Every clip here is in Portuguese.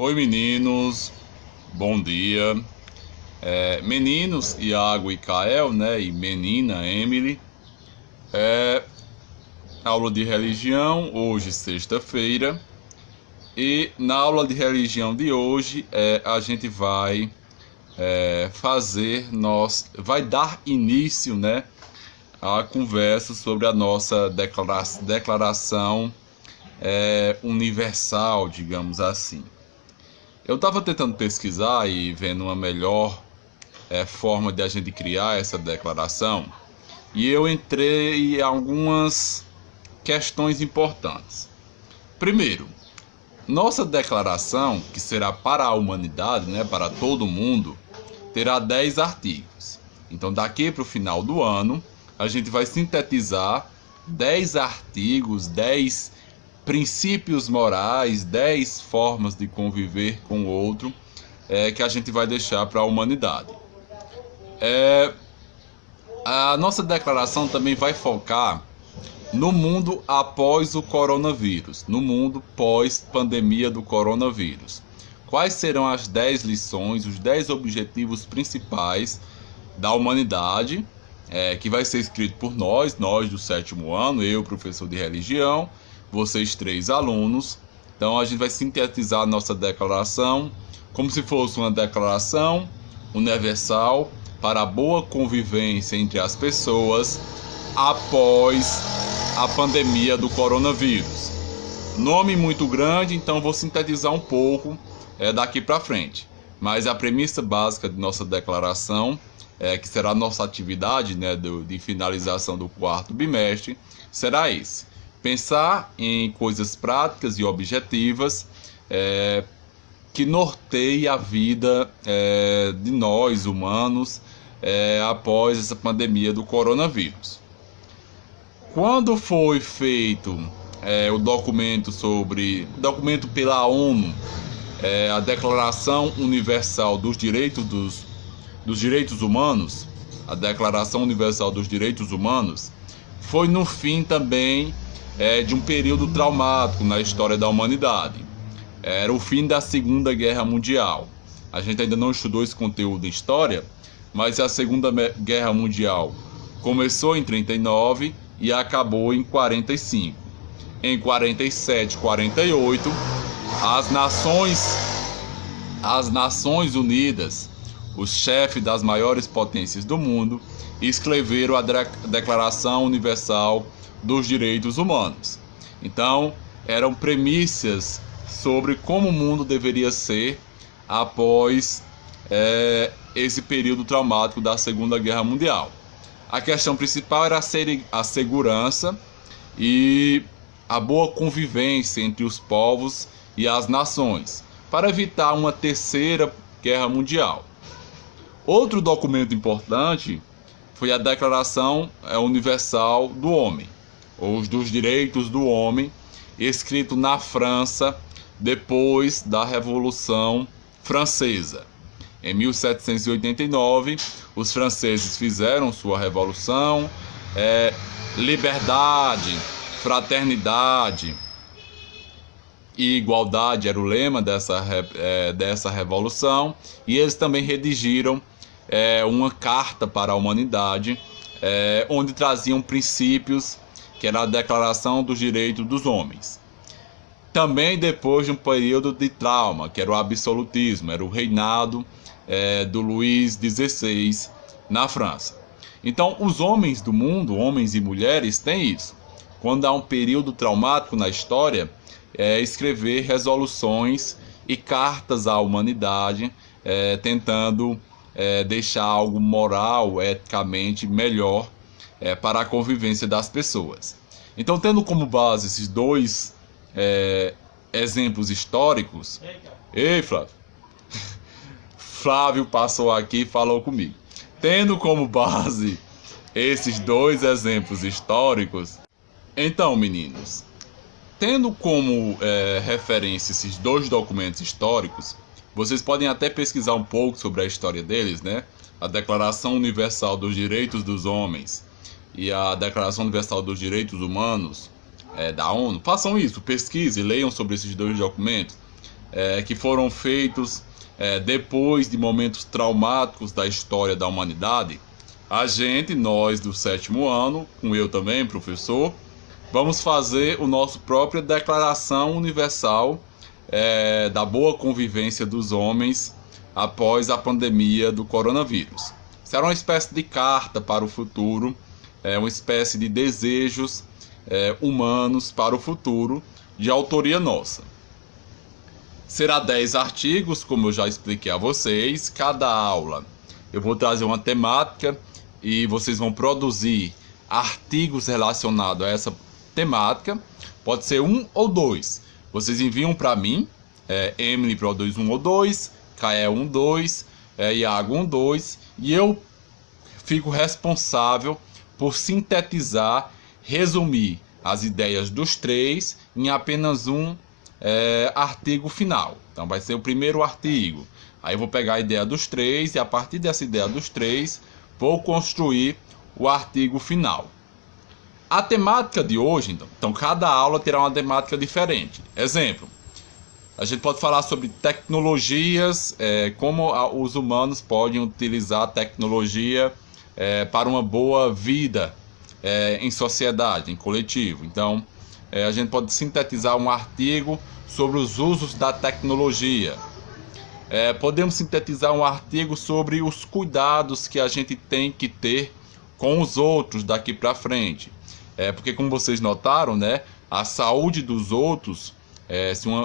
Oi meninos, bom dia. Meninos, Iago e Kael, né? E menina, Emily. É, Aula de religião, hoje sexta-feira. E na aula de religião de hoje, a gente vai vai dar início, né? À conversa sobre a nossa declaração universal, digamos assim. Eu estava tentando pesquisar e vendo uma melhor forma de a gente criar essa declaração, e eu entrei em algumas questões importantes. Primeiro, nossa declaração, que será para a humanidade, né, para todo mundo, terá 10 artigos. Então, daqui para o final do ano, a gente vai sintetizar 10 artigos, 10 princípios morais, 10 formas de conviver com o outro, que a gente vai deixar para a humanidade. A nossa declaração também vai focar no mundo após o coronavírus, no mundo pós-pandemia do coronavírus. Quais serão as 10 lições, os 10 objetivos principais da humanidade, que vai ser escrito por nós do 7º ano, eu, professor de religião, vocês 3 alunos. Então a gente vai sintetizar a nossa declaração como se fosse uma declaração universal para a boa convivência entre as pessoas após a pandemia do coronavírus. Nome muito grande, então vou sintetizar um pouco daqui para frente. Mas a premissa básica de nossa declaração, que será a nossa atividade, né, de finalização do 4º bimestre, será esse: pensar em coisas práticas e objetivas que norteiem a vida de nós, humanos, após essa pandemia do coronavírus. Quando foi feito o documento pela ONU, a Declaração Universal dos Direitos Humanos, a Declaração Universal dos Direitos Humanos, foi no fim também de um período traumático na história da humanidade. Era o fim da Segunda Guerra Mundial. A gente ainda não estudou esse conteúdo em história, mas a Segunda Guerra Mundial começou em 39 e acabou em 45. Em 47, 48, as Nações Unidas, os chefes das maiores potências do mundo, escreveram a Declaração Universal dos Direitos Humanos. Então, eram premissas sobre como o mundo deveria ser após esse período traumático da Segunda Guerra Mundial. A questão principal era a segurança e a boa convivência entre os povos e as nações, para evitar uma terceira guerra mundial. Outro documento importante foi a Declaração Universal do Homem, ou dos Direitos do Homem, escrito na França depois da Revolução Francesa. Em 1789, os franceses fizeram sua revolução. Liberdade, fraternidade e igualdade era o lema dessa revolução, e eles também redigiram uma carta para a humanidade, onde traziam princípios, que era a Declaração dos Direitos dos Homens. Também depois de um período de trauma, que era o absolutismo, era o reinado do Luís XVI na França. Então, os homens do mundo, homens e mulheres, têm isso. Quando há um período traumático na história, escrever resoluções e cartas à humanidade, tentando deixar algo moral, eticamente melhor para a convivência das pessoas. Então, tendo como base esses dois exemplos históricos... Ei, Flávio! Flávio passou aqui e falou comigo. Tendo como base esses dois exemplos históricos, então, meninos, tendo como referência esses dois documentos históricos, vocês podem até pesquisar um pouco sobre a história deles, né? A Declaração Universal dos Direitos dos Homens e a Declaração Universal dos Direitos Humanos da ONU. Façam isso, pesquisem, leiam sobre esses dois documentos. que foram feitos depois de momentos traumáticos da história da humanidade, nós do 7º ano, com eu também, professor, vamos fazer o nosso própria Declaração Universal da boa convivência dos homens após a pandemia do coronavírus. Será uma espécie de carta para o futuro, uma espécie de desejos humanos para o futuro, de autoria nossa. Será 10 artigos, como eu já expliquei a vocês. Cada aula eu vou trazer uma temática e vocês vão produzir artigos relacionados a essa temática. Pode ser 1 ou 2. Vocês enviam para mim, Emily produz 1 ou 2, Kael 1, 2, Iago 1, 2, e eu fico responsável por sintetizar, resumir as ideias dos 3 em apenas um artigo final. Então vai ser o primeiro artigo. Aí eu vou pegar a ideia dos 3 e a partir dessa ideia dos 3 vou construir o artigo final. A temática de hoje, então cada aula terá uma temática diferente. Exemplo, a gente pode falar sobre tecnologias, como os humanos podem utilizar a tecnologia para uma boa vida em sociedade, em coletivo. Então, a gente pode sintetizar um artigo sobre os usos da tecnologia. Podemos sintetizar um artigo sobre os cuidados que a gente tem que ter com os outros daqui para frente. Porque, como vocês notaram, né, a saúde dos outros,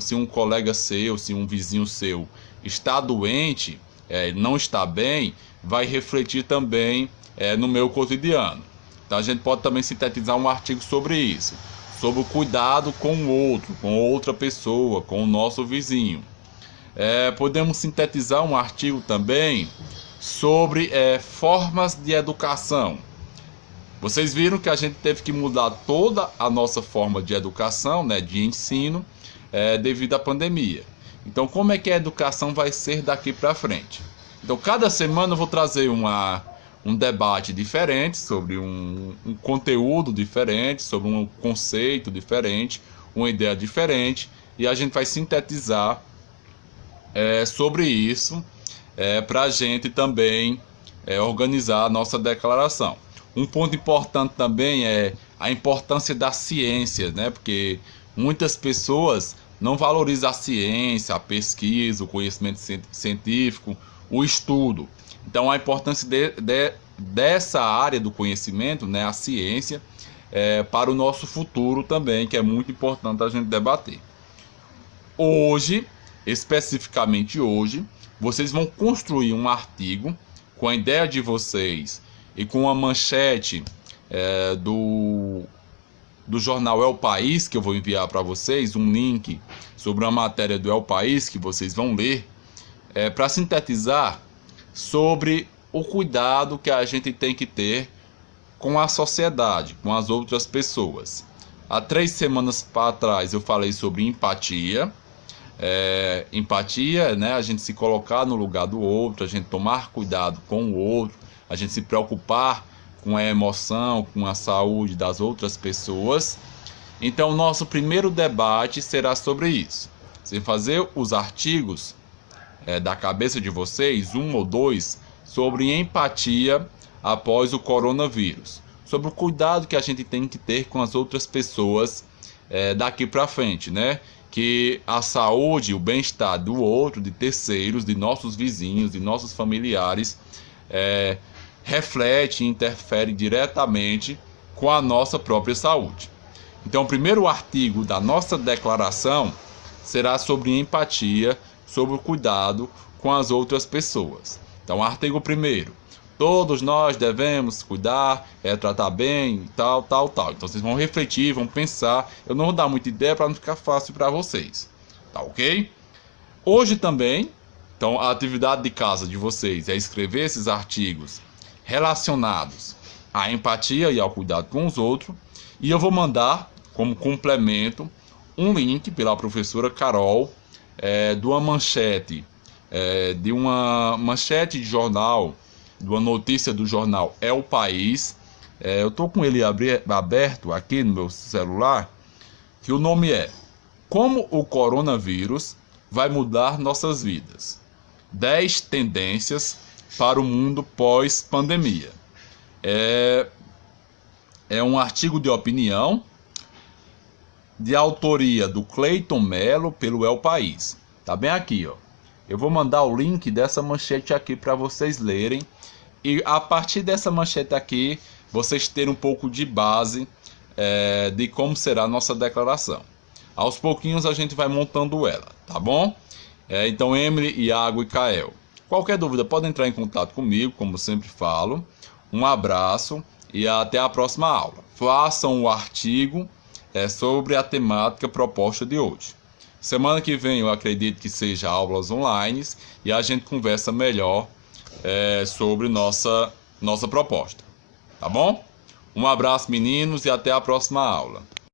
se um colega seu, se um vizinho seu está doente, não está bem, vai refletir também no meu cotidiano. Então a gente pode também sintetizar um artigo sobre isso, sobre o cuidado com o outro, com outra pessoa, com o nosso vizinho. Podemos sintetizar um artigo também sobre formas de educação. Vocês viram que a gente teve que mudar toda a nossa forma de educação, né, de ensino, devido à pandemia. Então, como é que a educação vai ser daqui para frente? Então, cada semana eu vou trazer um debate diferente, sobre um conteúdo diferente, sobre um conceito diferente, uma ideia diferente, e a gente vai sintetizar sobre isso para a gente também organizar a nossa declaração. Um ponto importante também é a importância da ciência, né? Porque muitas pessoas não valorizam a ciência, a pesquisa, o conhecimento científico, o estudo. Então, a importância dessa área do conhecimento, né, a ciência, para o nosso futuro também, que é muito importante a gente debater. Hoje, especificamente hoje, vocês vão construir um artigo com a ideia de vocês e com a manchete do jornal El País, que eu vou enviar para vocês, um link sobre uma matéria do El País que vocês vão ler, para sintetizar sobre o cuidado que a gente tem que ter com a sociedade, com as outras pessoas. Há 3 semanas para trás eu falei sobre empatia. Empatia, né, a gente se colocar no lugar do outro, a gente tomar cuidado com o outro, a gente se preocupar com a emoção, com a saúde das outras pessoas. Então, nosso primeiro debate será sobre isso. Você fazer os artigos da cabeça de vocês, 1 ou 2, sobre empatia após o coronavírus, sobre o cuidado que a gente tem que ter com as outras pessoas daqui para frente, né? Que a saúde, o bem-estar do outro, de terceiros, de nossos vizinhos, de nossos familiares, reflete e interfere diretamente com a nossa própria saúde. Então, o primeiro artigo da nossa declaração será sobre empatia, sobre o cuidado com as outras pessoas. Então, artigo 1º. Todos nós devemos cuidar, tratar bem, tal. Então, vocês vão refletir, vão pensar. Eu não vou dar muita ideia para não ficar fácil para vocês. Tá ok? Hoje também, então, a atividade de casa de vocês é escrever esses artigos relacionados à empatia e ao cuidado com os outros. E eu vou mandar, como complemento, um link pela professora Carol, de uma manchete de jornal, de uma notícia do jornal El País. Eu estou com ele aberto aqui no meu celular, que o nome é Como o Coronavírus vai mudar nossas vidas. 10 tendências para o mundo pós-pandemia. É um artigo de opinião de autoria do Cleiton Mello pelo El País. Tá bem aqui, ó. Eu vou mandar o link dessa manchete aqui para vocês lerem. E a partir dessa manchete aqui, vocês terem um pouco de base de como será a nossa declaração. Aos pouquinhos a gente vai montando ela, tá bom? Então, Emily, Iago e Kael, qualquer dúvida pode entrar em contato comigo, como sempre falo. Um abraço e até a próxima aula. Façam o artigo sobre a temática proposta de hoje. Semana que vem eu acredito que seja aulas online e a gente conversa melhor sobre nossa proposta. Tá bom? Um abraço, meninos, e até a próxima aula.